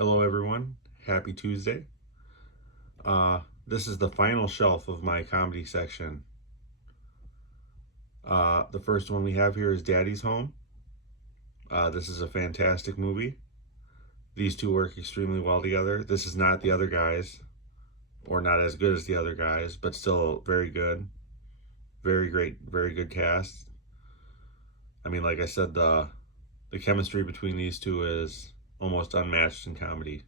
Hello everyone, happy Tuesday. This is the final shelf of my comedy section. The first one we have here is Daddy's Home. This is a fantastic movie. These two work extremely well together. This is not The Other Guys, or not as good as The Other Guys, but still very good. Very great, very good cast. I mean, like I said, the chemistry between these two is almost unmatched in comedy.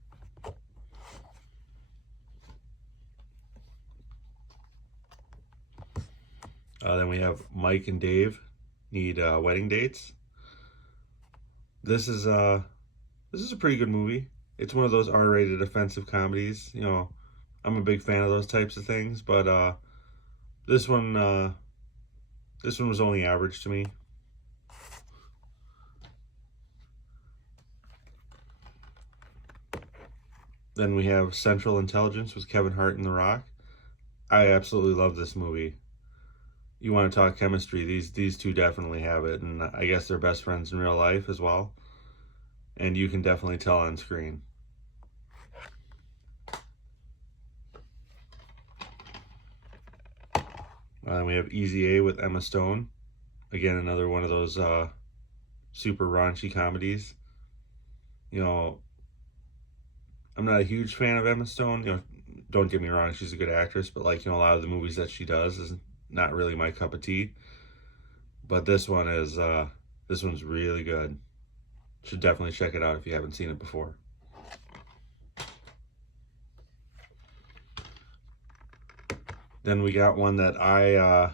Then we have Mike and Dave Need Wedding Dates. This is a pretty good movie. It's one of those R-rated offensive comedies. You know, I'm a big fan of those types of things, but this one was only average to me. Then we have Central Intelligence with Kevin Hart and The Rock. I absolutely love this movie. You want to talk chemistry, these two definitely have it, and I guess they're best friends in real life as well. And you can definitely tell on screen. We have Easy A with Emma Stone. Again, another one of those super raunchy comedies. You know, I'm not a huge fan of Emma Stone. You know, don't get me wrong, she's a good actress, but like, you know, a lot of the movies that she does is not really my cup of tea. But this one's really good. Should definitely check it out if you haven't seen it before. Then we got one that I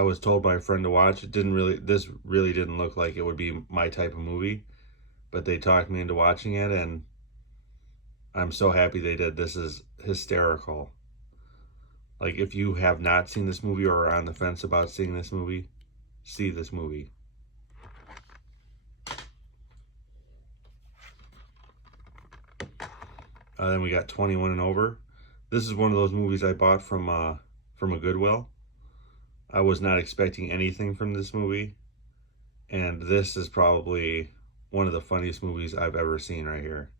was told by a friend to watch. This really didn't look like it would be my type of movie, but they talked me into watching it, and I'm so happy they did. This is hysterical. Like, if you have not seen this movie or are on the fence about seeing this movie, see this movie. Then we got 21 and Over. This is one of those movies I bought from a Goodwill. I was not expecting anything from this movie, and this is probably one of the funniest movies I've ever seen right here.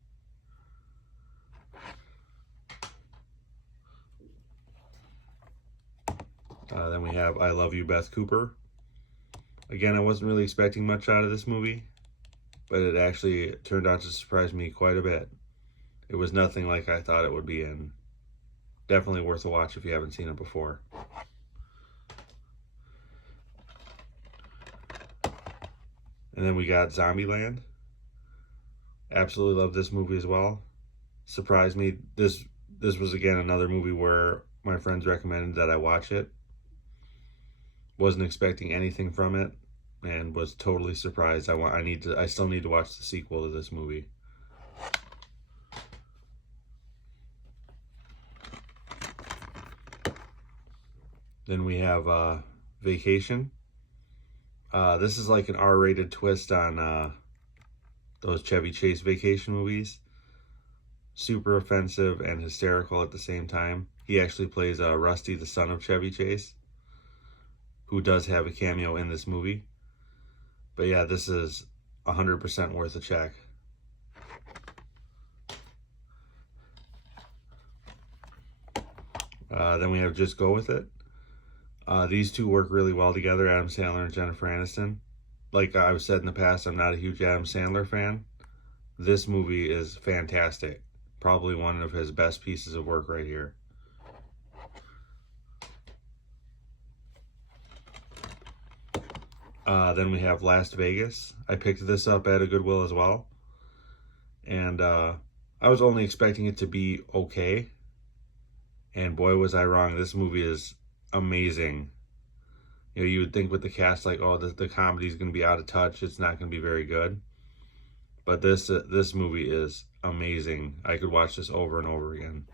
Then we have I Love You, Beth Cooper. Again, I wasn't really expecting much out of this movie, but it actually turned out to surprise me quite a bit. It was nothing like I thought it would be, and definitely worth a watch if you haven't seen it before. And then we got Zombieland. Absolutely love this movie as well. Surprised me. This was again another movie where my friends recommended that I watch it. Wasn't expecting anything from it, and was totally surprised. I still need to watch the sequel to this movie. Then we have Vacation. This is like an R-rated twist on those Chevy Chase vacation movies. Super offensive and hysterical at the same time. He actually plays Rusty, the son of Chevy Chase, who does have a cameo in this movie. But yeah, this is 100% worth a check. Then we have Just Go With It. These two work really well together, Adam Sandler and Jennifer Aniston. Like I've said in the past, I'm not a huge Adam Sandler fan. This movie is fantastic. Probably one of his best pieces of work right here. Then we have Las Vegas. I picked this up at a Goodwill as well. And I was only expecting it to be okay. And boy, was I wrong. This movie is amazing. You know, you would think with the cast, like, oh, the comedy is going to be out of touch. It's not going to be very good. But this movie is amazing. I could watch this over and over again.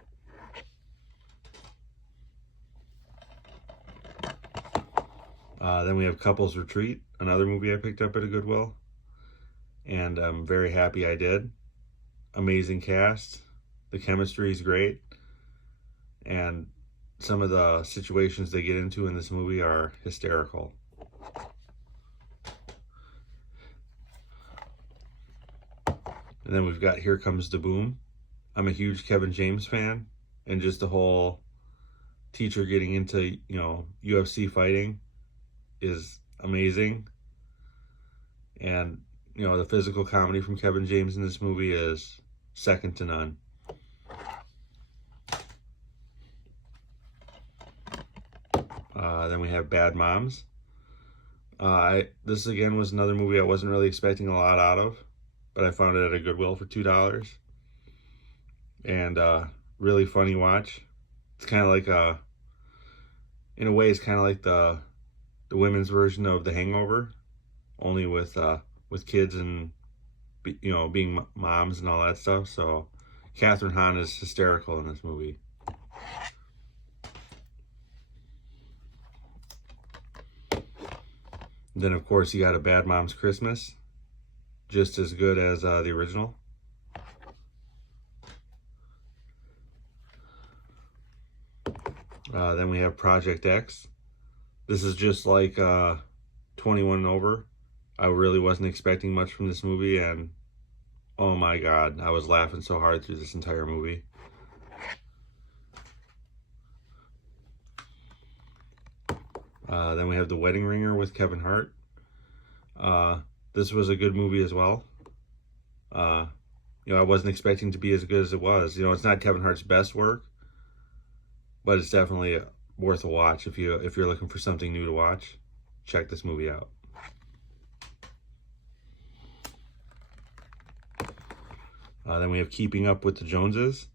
Then we have Couples Retreat, another movie I picked up at a Goodwill. And I'm very happy I did. Amazing cast. The chemistry is great. And some of the situations they get into in this movie are hysterical. And then we've got Here Comes the Boom. I'm a huge Kevin James fan, and just the whole teacher getting into, UFC fighting is amazing. And, the physical comedy from Kevin James in this movie is second to none. Then we have Bad Moms. This again was another movie I wasn't really expecting a lot out of, but I found it at a Goodwill for $2. And really funny watch. It's kind of like in a way, it's kind of like the women's version of The Hangover, only with kids and being moms and all that stuff. So Catherine Hahn is hysterical in this movie. Then of course you got A Bad Mom's Christmas, just as good as the original. Then we have Project X. This is just like 21 and Over. I really wasn't expecting much from this movie, and oh my god, I was laughing so hard through this entire movie. Then we have The Wedding Ringer with Kevin Hart. This was a good movie as well. I wasn't expecting to be as good as it was. It's not Kevin Hart's best work, but it's definitely worth a watch if you're looking for something new to watch. Check this movie out. Then we have Keeping Up with the Joneses.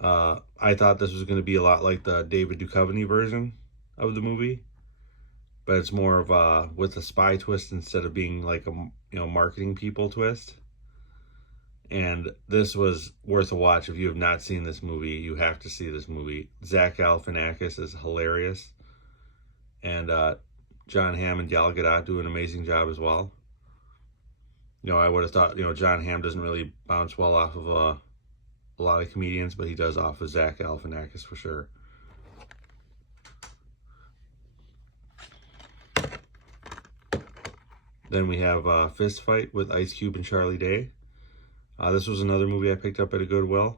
I thought this was going to be a lot like the David Duchovny version of the movie, but it's more of with a spy twist instead of being like a marketing people twist. And this was worth a watch. If you have not seen this movie, you have to see this movie. Zach Galifianakis is hilarious, and John Hamm and Gal Gadot do an amazing job as well. I would have thought, John Hamm doesn't really bounce well off of a lot of comedians, but he does off of Zach Galifianakis for sure. Then we have Fist Fight with Ice Cube and Charlie Day. This was another movie I picked up at a Goodwill.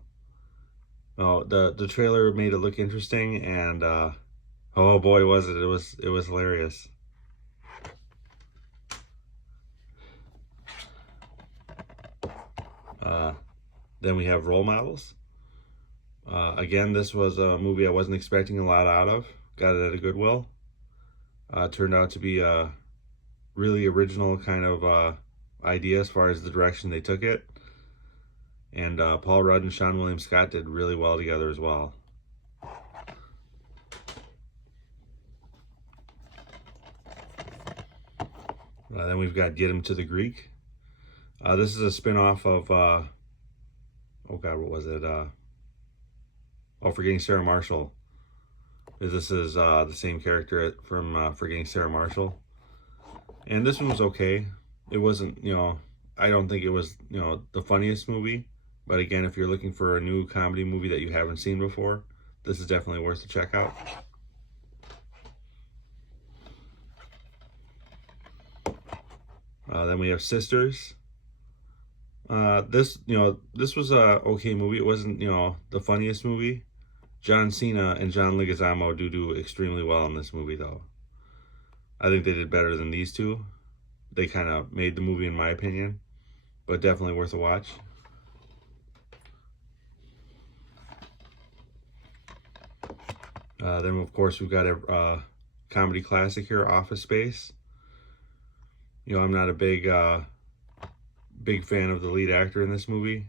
Oh, the trailer made it look interesting, and oh boy, was it! It was hilarious. Then we have Role Models. Again, this was a movie I wasn't expecting a lot out of. Got it at a Goodwill. Turned out to be a really original kind of idea as far as the direction they took it. And Paul Rudd and Seann William Scott did really well together as well. Then we've got Get Him to the Greek. This is a spin-off of, oh god, what was it? Forgetting Sarah Marshall. This is the same character from Forgetting Sarah Marshall. And this one was okay. It wasn't, I don't think it was, the funniest movie. But again, if you're looking for a new comedy movie that you haven't seen before, this is definitely worth a check out. Then we have Sisters. This was a okay movie. It wasn't, the funniest movie. John Cena and John Leguizamo do extremely well in this movie, though. I think they did better than these two. They kind of made the movie, in my opinion, but definitely worth a watch. Then, of course, we've got a comedy classic here, Office Space. I'm not a big fan of the lead actor in this movie,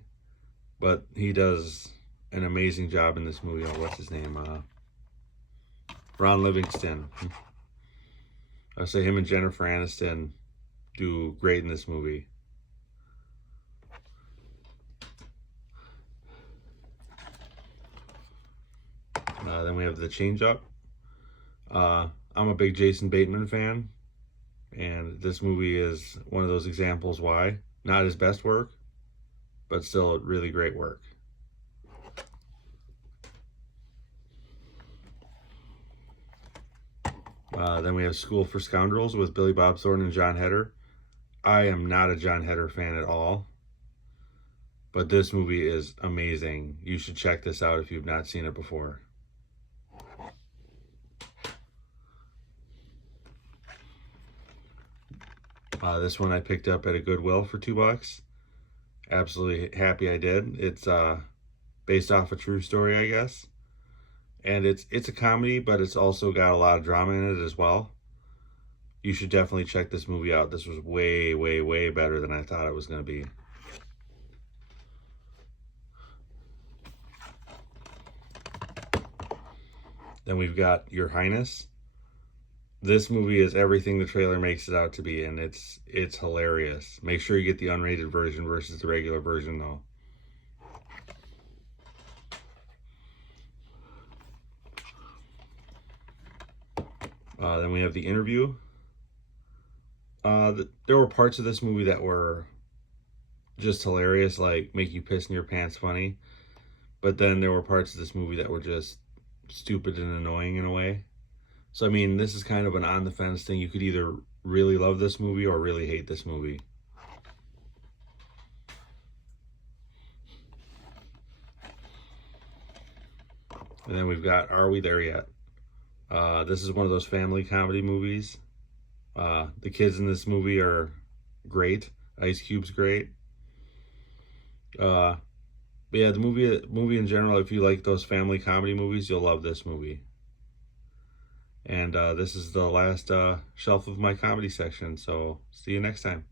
but he does an amazing job in this movie. What's his name? Ron Livingston. I say him and Jennifer Aniston do great in this movie. Then we have The Change Up. I'm a big Jason Bateman fan, and this movie is one of those examples why. Not his best work, but still really great work. Then we have School for Scoundrels with Billy Bob Thornton and John Heder. I am not a John Heder fan at all. But this movie is amazing. You should check this out if you've not seen it before. This one I picked up at a Goodwill for $2. Absolutely happy I did. It's based off a true story, I guess. And it's a comedy, but it's also got a lot of drama in it as well. You should definitely check this movie out. This was way, way, way better than I thought it was going to be. Then we've got Your Highness. This movie is everything the trailer makes it out to be, and it's hilarious. Make sure you get the unrated version versus the regular version, though. Then we have The Interview. There were parts of this movie that were just hilarious, like make you piss in your pants funny. But then there were parts of this movie that were just stupid and annoying in a way. So, I mean, this is kind of an on the fence thing. You could either really love this movie or really hate this movie. And then we've got Are We There Yet? This is one of those family comedy movies. The kids in this movie are great. Ice Cube's great. But yeah, the movie in general, if you like those family comedy movies, you'll love this movie. And this is the last shelf of my comedy section. So see you next time.